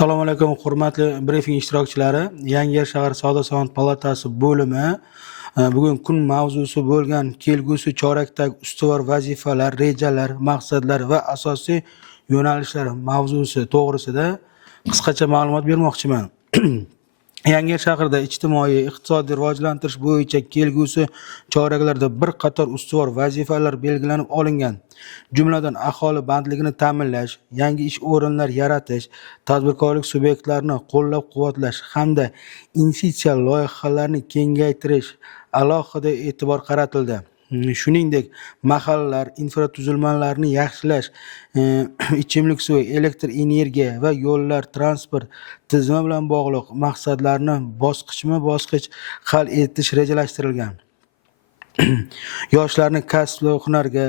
Assalomu alaykum, hurmatli brifing ishtirokchilari. Yangiyer shahar Savdo-sanoat palatasi bo'limi bugun kun mavzusi bo'lgan kelgusi chorakdagi ustuvor vazifalar, rejalar, maqsadlar va asosiy yo'nalishlar mavzusi to'g'risida qisqacha ma'lumot bermoqchiman. Yangiyer shahrida ijtimoiy, iqtisodiy rivojlantirish bo'yicha kelgusi choraklarda bir qator ustuvor vazifalar belgilanib olingan. Jumladan aholi bandligini ta'minlash, yangi ish o'rinlari yaratish, tadbirkorlik subyektlarini qo'llab-quvvatlash hamda investitsiya loyihalarini kengaytirish alohida e'tibor qaratildi. Shuningdek, mahallalar infratuzilmalarini yaxshilash, ichimlik suvi, elektr energiya va yo'llar, transport tizimi bilan bog'liq maqsadlarni bosqichma-bosqich hal etish rejalashtirilgan. Yoshlarni kasb va hunarga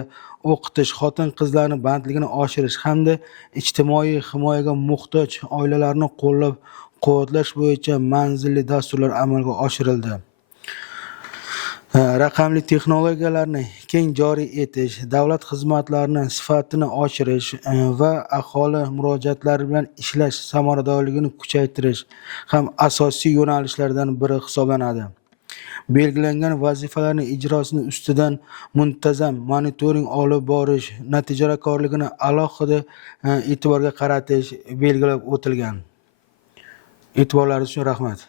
o'qitish, xotin-qizlarni bandligini oshirish hamda ijtimoiy himoyaga muhtoj oilalarni qo'llab-quvvatlash bo'yicha manzilli dasturlar amalga oshirildi. Raqamli texnologiyalarni keng joriy etish, davlat xizmatlarining sifatini oshirish va aholi murojaatlari bilan ishlash samaradorligini kuchaytirish ham asosiy yo'nalishlardan biri hisoblanadi. Belgilangan vazifalarning ijrosini ustidan muntazam monitoring olib borish, natijakorligini alohida e'tiborga qaratish belgilab o'tilgan. E'tiborlaringiz uchun rahmat.